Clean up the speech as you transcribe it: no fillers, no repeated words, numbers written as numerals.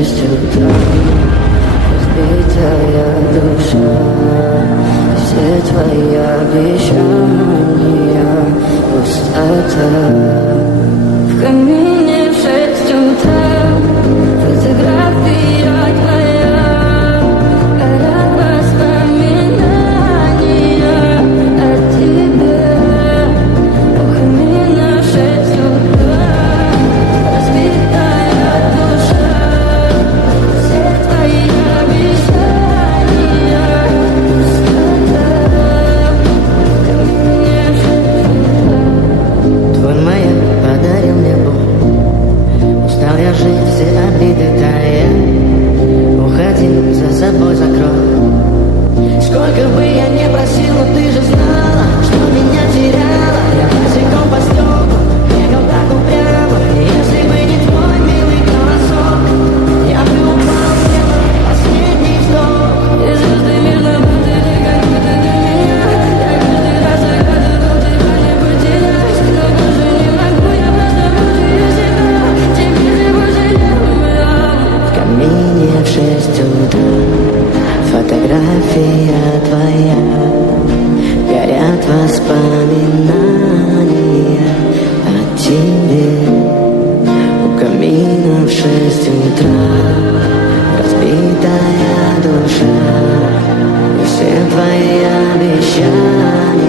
6 утра, разбитая душа, все твои обещания, пустота. В камине в 6 утра, фотография твоя, горят воспоминания о тебе. В камине в 6 утра, разбитая душа, все твои обещания, пустота. В камине в 6 утра. Твой маяк подарил мне боль. Устал я жить, все обиды тая. Уходи, за собой закрой. Сколько бы я не просил, но ты же знала, что меня теряла. Я босиком по стеклу бегал так упрямо. Если бы не твой милый голосок, я бы упал, сделал последний вздох. И звезды между будто ты как будто для меня. Я каждый раз загадывал тебя не потерять, но даже не могу, я просто мучаю себя. Теперь я больше не умирал. В камине в 6 утра, фотография твоя, горят воспоминания о тебе. У камина в 6 утра, разбитая душа, и все твои обещания,